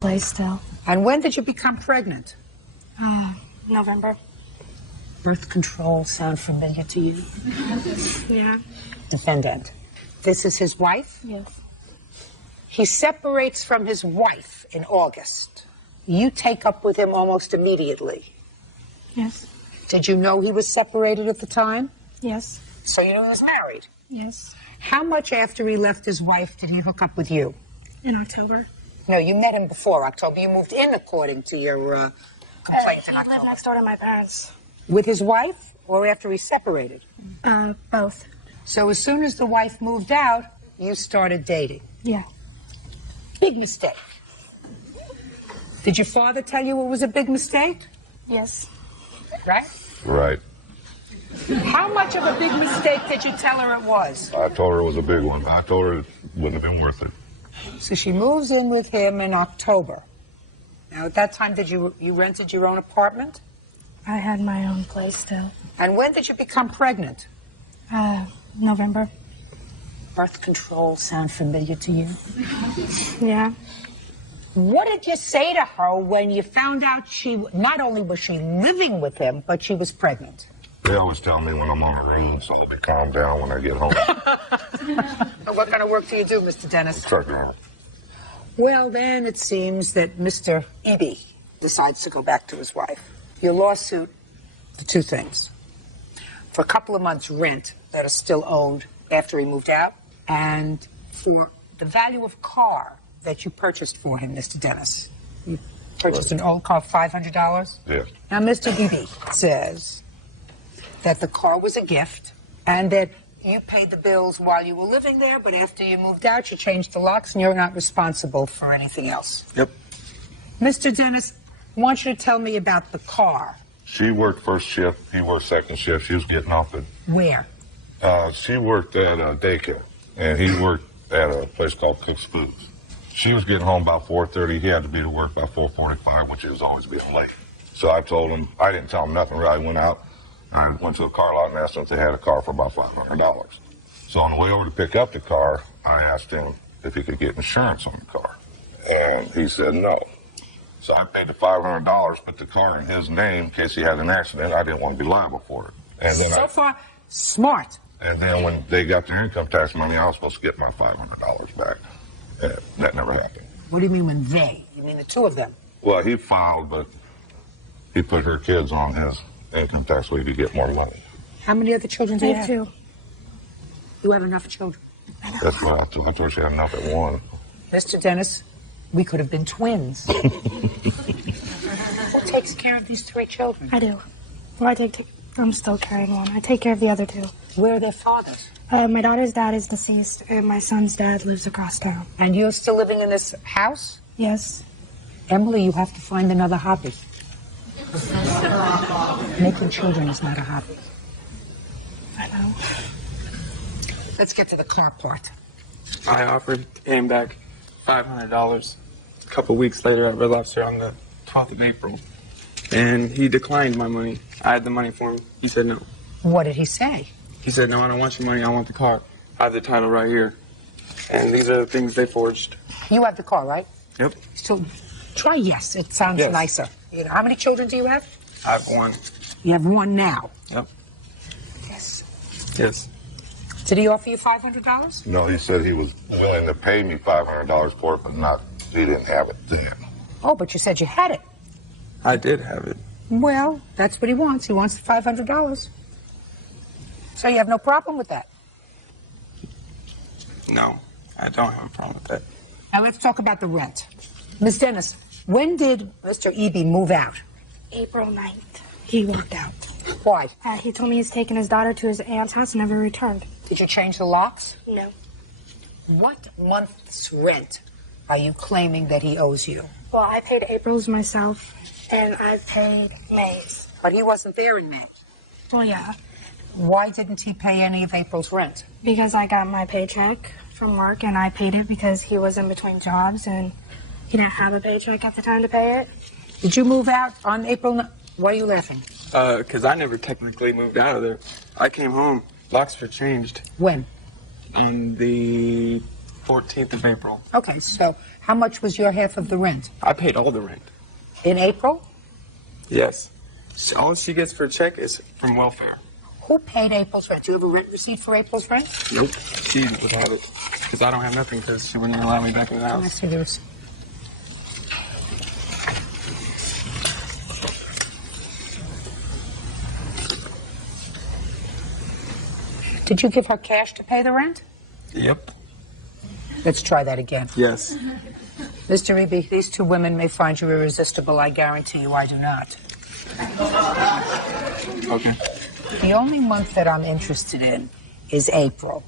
place still. And when did you become pregnant? November. Birth control sound familiar to you? Yeah. Defendant, this is his wife? Yes. He separates from his wife in August. You take up with him almost immediately. Yes. Did you know he was separated at the time? Yes. So you knew he was married? Yes. How much after he left his wife did he hook up with you? In October. No, you met him before October. You moved in according to your complaint in He October. lived next door to my parents. With his wife or after he separated? Both. So as soon as the wife moved out, you started dating. Yeah. Big mistake. Did your father tell you it was a big mistake? Yes. Right? Right. How much of a big mistake did you tell her it was? I told her it was a big one. I told her it wouldn't have been worth it. So she moves in with him in October. Now, at that time, did you rented your own apartment? I had my own place still. And when did you become pregnant? November. Birth control sound familiar to you? Yeah. What did you say to her when you found out not only was she living with him, but she was pregnant? They always tell me when I'm on the road, so let me calm down when I get home. What kind of work do you do, Mr. Dennis? Truck driver. Well, then it seems that Mr. Eby decides to go back to his wife. Your lawsuit, the two things. For a couple of months' rent that is still owed after he moved out, and for the value of car that you purchased for him, Mr. Dennis. You purchased an old car, $500? Yes. Now, Mr. Eby says that the car was a gift and that you paid the bills while you were living there, but after you moved out, you changed the locks and you're not responsible for anything else. Yep. Mr. Dennis, I want you to tell me about the car. She worked first shift. He worked second shift. She was getting off at... Where? She worked at a daycare, and he worked at a place called Cook's Foods. She was getting home about 4:30. He had to be to work by 4:45, which he was always being late. So I told him, I didn't tell him nothing really. I went out, I went to the car lot and asked them if they had a car for about $500. So on the way over to pick up the car, I asked him if he could get insurance on the car. And he said no. So I paid the $500, put the car in his name in case he had an accident. I didn't want to be liable for it. And then So far, smart. And then when they got their income tax money, I was supposed to get my $500 back. And that never happened. What do you mean when they? You mean the two of them? Well, he filed, but he put her kids on his income tax so he could get more money. How many other children do Me you have? too. You have enough children. That's what I told her. I told her she had enough at one. Mr. Dennis, we could have been twins. Who takes care of these three children? I do. Well, I'm still carrying one. I take care of the other two. Where are their fathers? My daughter's dad is deceased, and my son's dad lives across town. And you're still living in this house? Yes. Emily, you have to find another hobby. Making children is not a hobby. I know. Let's get to the car part. I offered him back $500. A couple weeks later at Red Lobster on the 12th of April. And he declined my money. I had the money for him. He said no. What did he say? He said, no, I don't want your money. I want the car. I have the title right here. And these are the things they forged. You have the car, right? Yep. So try yes. It sounds Yes. nicer. You know, how many children do you have? I have one. You have one now. Yep. Yes. Yes. Did he offer you $500? No, he said he was willing to pay me $500 for it, but he didn't have it then. Oh, but you said you had it. I did have it. Well, that's what he wants. He wants the $500. So you have no problem with that? No, I don't have a problem with that. Now let's talk about the rent. Ms. Dennis, when did Mr. Eby move out? April 9th. He walked out. Why? He told me he's taken his daughter to his aunt's house and never returned. Did you change the locks? No. What month's rent are you claiming that he owes you? Well, I paid April's myself, and I paid May's. But he wasn't there in May. Well, yeah, Why didn't he pay any of April's rent? because I got my paycheck from work, and I paid it because he was in between jobs, and he didn't have a paycheck at the time to pay it. Did you move out on April? Why are you laughing? Because I never technically moved out of there. I came home. Locks were changed When? on the 14th of April. Okay, so How much was your half of the rent? I paid all the rent. In April? Yes. All she gets for a check is from welfare. Who paid April's rent? Do you have a rent receipt for April's rent? Nope. She would have it. Because I don't have nothing because she wouldn't allow me back in the Let me house. see the receipt. Did you give her cash to pay the rent? Yep. Let's try that again. Yes. Mr. Eby, these two women may find you irresistible. I guarantee you I do not. Okay. The only month that I'm interested in is April.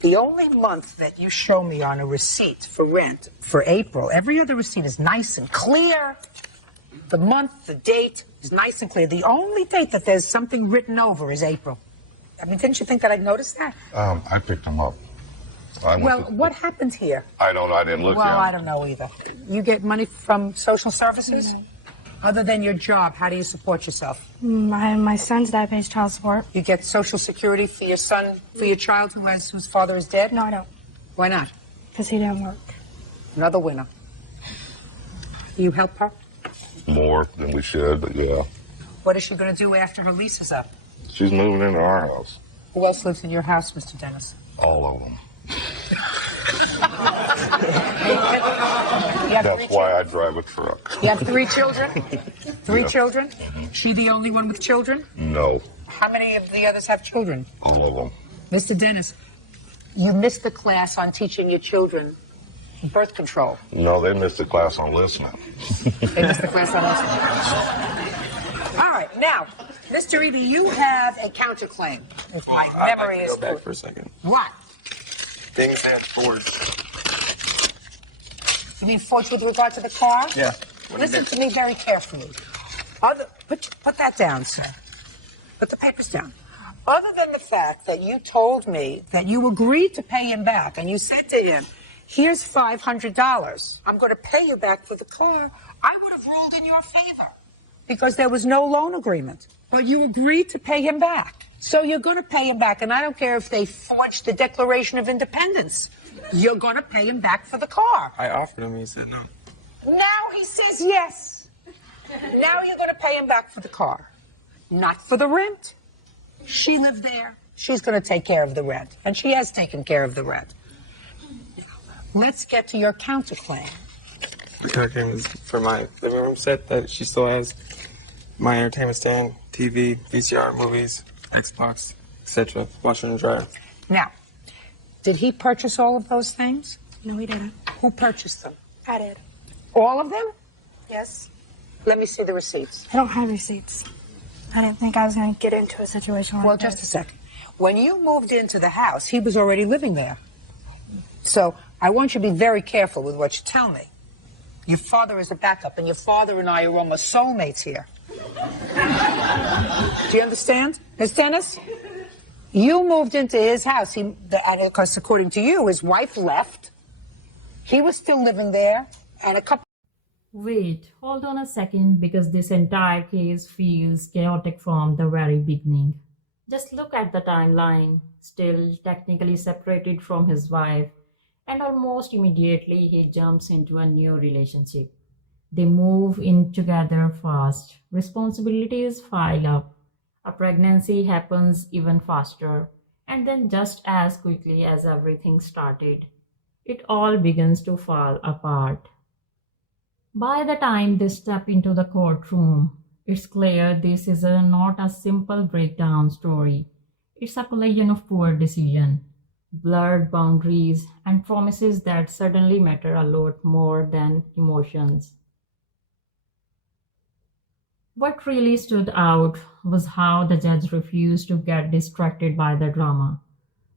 The only month that you show me on a receipt for rent for April, every other receipt is nice and clear. The month, the date is nice and clear. The only date that there's something written over is April. I mean, didn't you think that I'd notice that? I picked him up. Well, what happened here? I didn't look Well, at him. I don't know either. You get money from social services? No. Other than your job, how do you support yourself? My son's dad pays child support. You get Social Security for your son, for your child whose father is dead? No, I don't, Why not? because he didn't work. Another winner. You help her? More than we should, but yeah. What is she going to do after her lease is up? She's moving into our house. Who else lives in your house, Mr. Dennis? All of them. You have That's three why I drive a truck. You have 3 children? Three Yeah. children? She the only one with children? No, How many of the others have children? all of them. Mr. Dennis, you missed the class on teaching your children birth control. No, they missed the class on listening. They missed the class on listening. All right, now, Mr. Eby, you have a counterclaim. If my memory is Go back for a second. What? Things that forged. You mean forged with regard to the car? Yeah. Listen to me very carefully. Put that down, sir. Put the papers down. Other than the fact that you told me that you agreed to pay him back, and you said to him, here's $500. I'm going to pay you back for the car. I would have ruled in your favor because there was no loan agreement. But you agreed to pay him back. So you're going to pay him back, and I don't care if they forged the Declaration of Independence. You're going to pay him back for the car. I offered him, he said no. Now he says yes. Now you're going to pay him back for the car, not for the rent. She lived there. She's going to take care of the rent, and she has taken care of the rent. Let's get to your counterclaim. The counterclaim is for my living room set that she still has. My entertainment stand, TV, VCR, movies, Xbox, etc. Washer and dryer. Now, did he purchase all of those things? No, he didn't. Who purchased them? I did. All of them? Yes. Let me see the receipts. I don't have receipts. I didn't think I was going to get into a situation like Well, this. just a second. When you moved into the house, he was already living there. So I want you to be very careful with what you tell me. Your father is a backup, and your father and I are almost soulmates here. Do you understand? Miss Dennis? You moved into his house, and because according to you, his wife left. He was still living there, and a couple... Wait, hold on a second, because this entire case feels chaotic from the very beginning. Just look at the timeline. Still technically separated from his wife, and almost immediately he jumps into a new relationship. They move in together fast. Responsibilities pile up. A pregnancy happens even faster. And then just as quickly as everything started, it all begins to fall apart. By the time they step into the courtroom, it's clear this is not a simple breakdown story. It's a collision of poor decision, blurred boundaries, and promises that suddenly matter a lot more than emotions. What really stood out was how the judge refused to get distracted by the drama.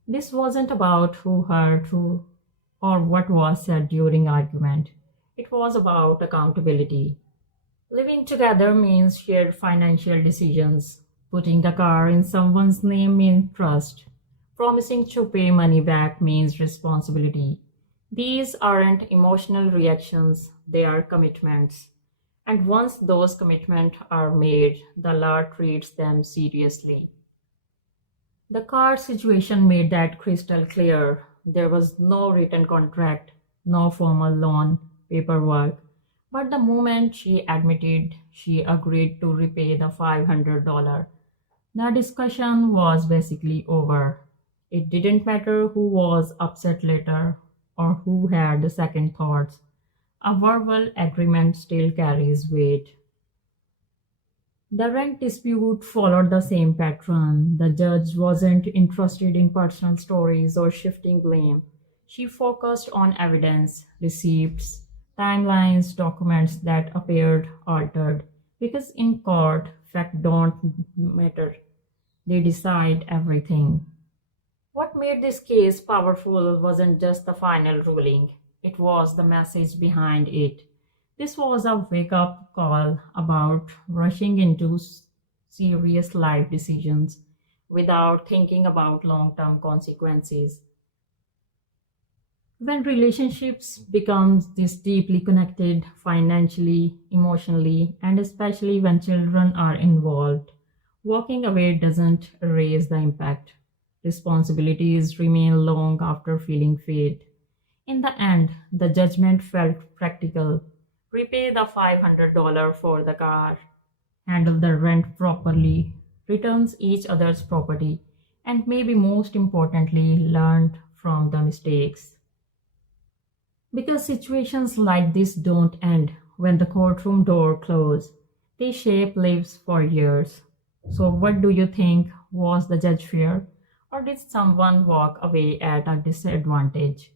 This wasn't about who hurt who or what was said during argument. It was about accountability. Living together means shared financial decisions. Putting the car in someone's name means trust. Promising to pay money back means responsibility. These aren't emotional reactions, they are commitments. And once those commitments are made, the law treats them seriously. The car situation made that crystal clear. There was no written contract, no formal loan, paperwork, but the moment she admitted she agreed to repay the $500, the discussion was basically over. It didn't matter who was upset later or who had second thoughts. A verbal agreement still carries weight. The rent dispute followed the same pattern. The judge wasn't interested in personal stories or shifting blame. She focused on evidence, receipts, timelines, documents that appeared altered. Because in court, facts don't matter, they decide everything. What made this case powerful wasn't just the final ruling, it was the message behind it. This was a wake up call about rushing into serious life decisions without thinking about long term consequences. When relationships become this deeply connected financially, emotionally, and especially when children are involved, walking away doesn't erase the impact. Responsibilities remain long after feeling fade. In the end, the judgment felt practical. Repay the $500 for the car, handle the rent properly, returns each other's property, and maybe most importantly, learned from the mistakes. Because situations like this don't end when the courtroom door closes, they shape lives for years. So, what do you think? Was the judge fair? Or did someone walk away at a disadvantage?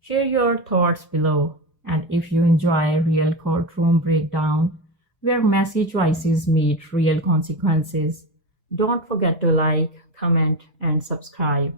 Share your thoughts below. And if you enjoy real courtroom breakdown, where messy choices meet real consequences, don't forget to like, comment, and subscribe.